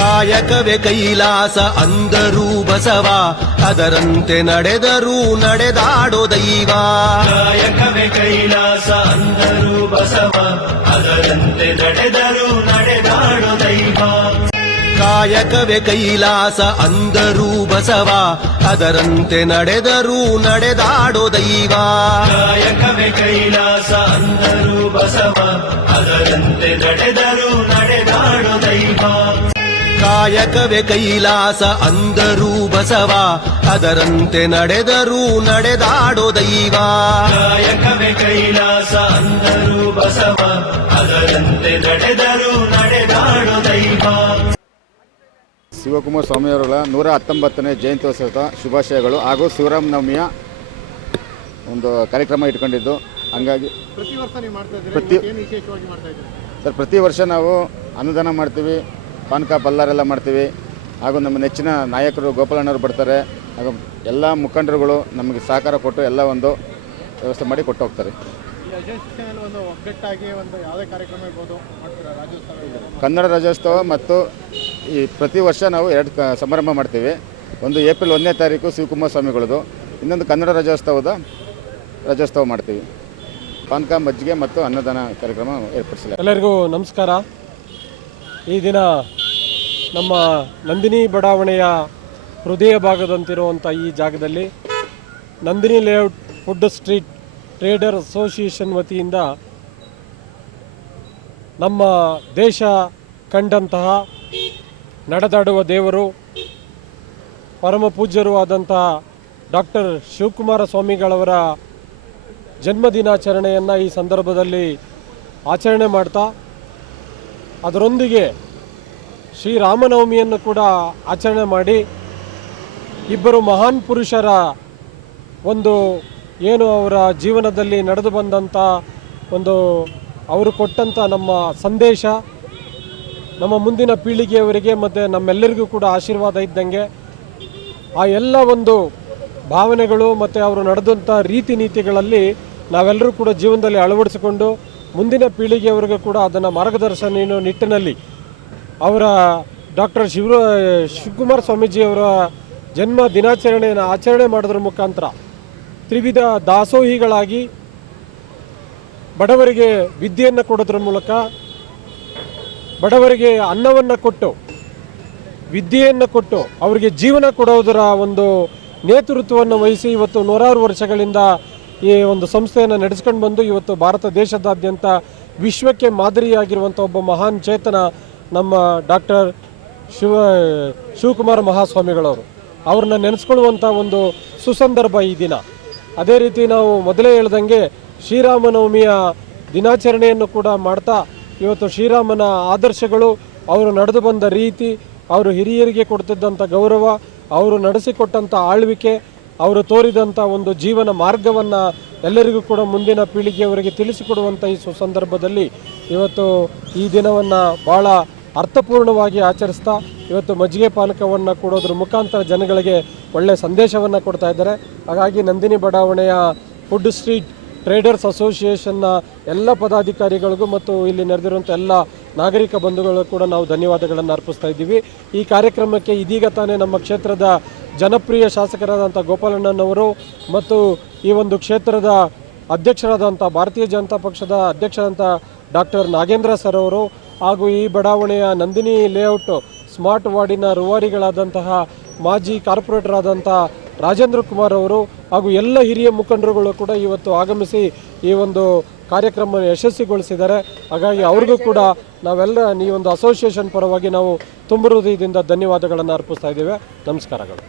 ಕಾಯಕವೇ ಕೈಲಾಸ ಅಂದರೂ ಬಸವ, ಅದರಂತೆ ನಡೆದರೂ ನಡೆದಾಡೋ ದೈವ. ಕಾಯಕವೇ ಕೈಲಾಸ ಅಂದರೂ ಬಸವ, ಅದರಂತೆ ನಡೆದರೂ ನಡೆದಾಡೋ ದೈವ. ಕಾಯಕವೇ ಕೈಲಾಸ ಅಂದರೂ ಬಸವ, ಅದರಂತೆ ನಡೆದರೂ ನಡೆದಾಡೋ ದೈವ. ಕಾಯಕವೇ ಕೈಲಾಸ ಅಂದರೂ ಬಸವ, ಅದರಂತೆ ನಡೆದರೂ ನಡೆದಾಡೋ ದೈವ. ಕಾಯಕವೇ ಕೈಲಾಸ ಅಂದರೂ ಬಸವ, ಅದರಂತೆ ನಡೆದರೂ ನಡೆದಾಡೋ ದೈವ. ಕಾಯಕವೇ ಕೈಲಾಸ ಅಂದರೂ ಬಸವ, ಅದರಂತೆ ನಡೆದರೂ ನಡೆದಾಡೋ ದೈವ. ಶಿವಕುಮಾರ ಸ್ವಾಮಿಯವರ 119ನೇ ಜಯಂತ್ಯೋತ್ಸವದ ಶುಭಾಶಯಗಳು ಹಾಗೂ ಶಿವರಾಮನವಮಿಯ ಒಂದು ಕಾರ್ಯಕ್ರಮ ಇಟ್ಕೊಂಡಿದ್ದು. ಹಂಗಾಗಿ ಪ್ರತಿ ವರ್ಷ ನೀವು ಮಾಡ್ತಾ ಇದ್ದೀರಾ, ಏನು ವಿಶೇಷವಾಗಿ ಮಾಡ್ತಾ ಇದ್ದೀರಾ ಸರ್? ಪ್ರತಿ ವರ್ಷ ನಾವು ಅನ್ನದಾನ ಮಾಡ್ತೀವಿ, ಪಾನಕ ಬಲ್ಲಾರೆಲ್ಲ ಮಾಡ್ತೀವಿ. ಹಾಗೂ ನಮ್ಮ ನೆಚ್ಚಿನ ನಾಯಕರು ಗೋಪಾಲಣ್ಣವರು ಬರ್ತಾರೆ. ಹಾಗೂ ಎಲ್ಲ ಮುಖಂಡರುಗಳು ನಮಗೆ ಸಹಕಾರ ಕೊಟ್ಟು ಎಲ್ಲ ಒಂದು ವ್ಯವಸ್ಥೆ ಮಾಡಿ ಕೊಟ್ಟು ಹೋಗ್ತಾರೆ. ಒಂದು ಒಗ್ಗಟ್ಟಾಗಿ ಒಂದು ಯಾವುದೇ ಕಾರ್ಯಕ್ರಮ ಇರ್ಬೋದು ಮಾಡ್ತೀರಾ? ರಾಜ್ಯೋತ್ಸವ, ಕನ್ನಡ ರಾಜ್ಯೋತ್ಸವ ಮತ್ತು ಈ ಪ್ರತಿ ವರ್ಷ ನಾವು 2 ಸಮಾರಂಭ ಮಾಡ್ತೀವಿ. ಒಂದು ಏಪ್ರಿಲ್ 1ನೇ ತಾರೀಕು ಶಿವಕುಮಾರ ಸ್ವಾಮಿಗಳದು, ಇನ್ನೊಂದು ಕನ್ನಡ ರಾಜ್ಯೋತ್ಸವ ಮಾಡ್ತೀವಿ. ಪಾನಕ, ಮಜ್ಜಿಗೆ ಮತ್ತು ಅನ್ನದಾನ ಕಾರ್ಯಕ್ರಮ ಏರ್ಪಡಿಸಿಲ್ಲ. ಎಲ್ಲರಿಗೂ ನಮಸ್ಕಾರ. ಈ ದಿನ ನಮ್ಮ ನಂದಿನಿ ಬಡಾವಣೆಯ ಹೃದಯ ಭಾಗದಂತಿರುವಂಥ ಈ ಜಾಗದಲ್ಲಿ Nandini layout food street trader association ವತಿಯಿಂದ ನಮ್ಮ ದೇಶ ಕಂಡಂತಹ ನಡೆದಾಡುವ ದೇವರು, ಪರಮ ಪೂಜ್ಯರು ಆದಂತಹ ಡಾಕ್ಟರ್ ಶಿವಕುಮಾರ ಸ್ವಾಮಿಗಳವರ ಜನ್ಮದಿನಾಚರಣೆಯನ್ನು ಈ ಸಂದರ್ಭದಲ್ಲಿ ಆಚರಣೆ ಮಾಡ್ತಾ, ಅದರೊಂದಿಗೆ ಶ್ರೀರಾಮನವಮಿಯನ್ನು ಕೂಡ ಆಚರಣೆ ಮಾಡಿ, ಇಬ್ಬರು ಮಹಾನ್ ಪುರುಷರ ಒಂದು ಏನು ಅವರ ಜೀವನದಲ್ಲಿ ನಡೆದು ಬಂದಂಥ ಒಂದು ಅವರು ಕೊಟ್ಟಂಥ ನಮ್ಮ ಸಂದೇಶ ನಮ್ಮ ಮುಂದಿನ ಪೀಳಿಗೆಯವರಿಗೆ ಮತ್ತು ನಮ್ಮೆಲ್ಲರಿಗೂ ಕೂಡ ಆಶೀರ್ವಾದ ಇದ್ದಂಗೆ, ಆ ಎಲ್ಲ ಒಂದು ಭಾವನೆಗಳು ಮತ್ತು ಅವರು ನಡೆದಂಥ ರೀತಿ ನೀತಿಗಳಲ್ಲಿ ನಾವೆಲ್ಲರೂ ಕೂಡ ಜೀವನದಲ್ಲಿ ಅಳವಡಿಸಿಕೊಂಡು ಮುಂದಿನ ಪೀಳಿಗೆಯವರೆಗೂ ಕೂಡ ಅದನ್ನು ಮಾರ್ಗದರ್ಶನ ನಿಟ್ಟಿನಲ್ಲಿ ಅವರ ಡಾಕ್ಟರ್ ಶಿವಕುಮಾರ ಸ್ವಾಮೀಜಿಯವರ ಜನ್ಮ ದಿನಾಚರಣೆಯನ್ನು ಆಚರಣೆ ಮಾಡೋದ್ರ ಮುಖಾಂತರ ತ್ರಿವಿಧ ದಾಸೋಹಿಗಳಾಗಿ ಬಡವರಿಗೆ ವಿದ್ಯೆಯನ್ನು ಕೊಡೋದ್ರ ಮೂಲಕ, ಬಡವರಿಗೆ ಅನ್ನವನ್ನು ಕೊಟ್ಟು ವಿದ್ಯೆಯನ್ನು ಕೊಟ್ಟು ಅವರಿಗೆ ಜೀವನ ಕೊಡೋದರ ಒಂದು ನೇತೃತ್ವವನ್ನು ವಹಿಸಿ ಇವತ್ತು 100 ವರ್ಷಗಳಿಂದ ಈ ಒಂದು ಸಂಸ್ಥೆಯನ್ನು ನಡೆಸ್ಕೊಂಡು ಬಂದು ಇವತ್ತು ಭಾರತ ದೇಶದಾದ್ಯಂತ ವಿಶ್ವಕ್ಕೆ ಮಾದರಿಯಾಗಿರುವಂಥ ಒಬ್ಬ ಮಹಾನ್ ಚೇತನ ನಮ್ಮ ಡಾಕ್ಟರ್ ಶಿವಕುಮಾರ ಮಹಾಸ್ವಾಮಿಗಳವರು. ಅವ್ರನ್ನ ನೆನೆಸ್ಕೊಳ್ಳುವಂಥ ಒಂದು ಸುಸಂದರ್ಭ ಈ ದಿನ. ಅದೇ ರೀತಿ ನಾವು ಮೊದಲೇ ಹೇಳ್ದಂಗೆ ಶ್ರೀರಾಮನವಮಿಯ ದಿನಾಚರಣೆಯನ್ನು ಕೂಡ ಮಾಡ್ತಾ, ಇವತ್ತು ಶ್ರೀರಾಮನ ಆದರ್ಶಗಳು, ಅವರು ನಡೆದು ಬಂದ ರೀತಿ, ಅವರು ಹಿರಿಯರಿಗೆ ಕೊಡ್ತಿದ್ದಂಥ ಗೌರವ, ಅವರು ನಡೆಸಿಕೊಟ್ಟಂಥ ಆಳ್ವಿಕೆ, ಅವರು ತೋರಿದಂಥ ಒಂದು ಜೀವನ ಮಾರ್ಗವನ್ನು ಎಲ್ಲರಿಗೂ ಕೂಡ ಮುಂದಿನ ಪೀಳಿಗೆಯವರಿಗೆ ತಿಳಿಸಿಕೊಡುವಂಥ ಈ ಸುಸಂದರ್ಭದಲ್ಲಿ ಇವತ್ತು ಈ ದಿನವನ್ನು ಭಾಳ ಅರ್ಥಪೂರ್ಣವಾಗಿ ಆಚರಿಸ್ತಾ ಇವತ್ತು ಮಜ್ಜಿಗೆ ಪಾನಕವನ್ನು ಕೊಡೋದ್ರ ಮುಖಾಂತರ ಜನಗಳಿಗೆ ಒಳ್ಳೆಯ ಸಂದೇಶವನ್ನು ಕೊಡ್ತಾ ಇದ್ದಾರೆ. ಹಾಗಾಗಿ ನಂದಿನಿ ಬಡಾವಣೆಯ ಫುಡ್ ಸ್ಟ್ರೀಟ್ ಟ್ರೇಡರ್ಸ್ ಅಸೋಸಿಯೇಷನ್ನ ಎಲ್ಲ ಪದಾಧಿಕಾರಿಗಳಿಗೂ ಮತ್ತು ಇಲ್ಲಿ ನೆರೆದಿರುವಂಥ ಎಲ್ಲ ನಾಗರಿಕ ಬಂಧುಗಳು ಕೂಡ ನಾವು ಧನ್ಯವಾದಗಳನ್ನು ಅರ್ಪಿಸ್ತಾ ಇದ್ದೀವಿ. ಈ ಕಾರ್ಯಕ್ರಮಕ್ಕೆ ಇದೀಗ ತಾನೇ ನಮ್ಮ ಕ್ಷೇತ್ರದ ಜನಪ್ರಿಯ ಶಾಸಕರಾದಂಥ ಗೋಪಾಲಣ್ಣನವರು ಮತ್ತು ಈ ಒಂದು ಕ್ಷೇತ್ರದ ಅಧ್ಯಕ್ಷರಾದಂಥ ಭಾರತೀಯ ಜನತಾ ಪಕ್ಷದ ಅಧ್ಯಕ್ಷರಾದಂಥ ಡಾಕ್ಟರ್ ನಾಗೇಂದ್ರ ಸರ್ ಅವರು ಹಾಗೂ ಈ ಬಡಾವಣೆಯ ನಂದಿನಿ ಲೇಔಟ್ ಸ್ಮಾರ್ಟ್ ವಾರ್ಡಿನ ರೂವಾರಿಗಳಾದಂತಹ ಮಾಜಿ ಕಾರ್ಪೊರೇಟರ್ ಆದಂಥ ರಾಜೇಂದ್ರ ಕುಮಾರ್ ಅವರು ಹಾಗೂ ಎಲ್ಲ ಹಿರಿಯ ಮುಖಂಡರುಗಳು ಕೂಡ ಇವತ್ತು ಆಗಮಿಸಿ ಈ ಒಂದು ಕಾರ್ಯಕ್ರಮ ಯಶಸ್ವಿಗೊಳಿಸಿದ್ದಾರೆ. ಹಾಗಾಗಿ ಅವ್ರಿಗೂ ಕೂಡ ನಾವೆಲ್ಲ ಈ ಒಂದು ಅಸೋಸಿಯೇಷನ್ ಪರವಾಗಿ ನಾವು ತುಂಬ ಹೃದಯದಿಂದ ಧನ್ಯವಾದಗಳನ್ನು ಅರ್ಪಿಸ್ತಾ ಇದ್ದೇವೆ. ನಮಸ್ಕಾರಗಳು.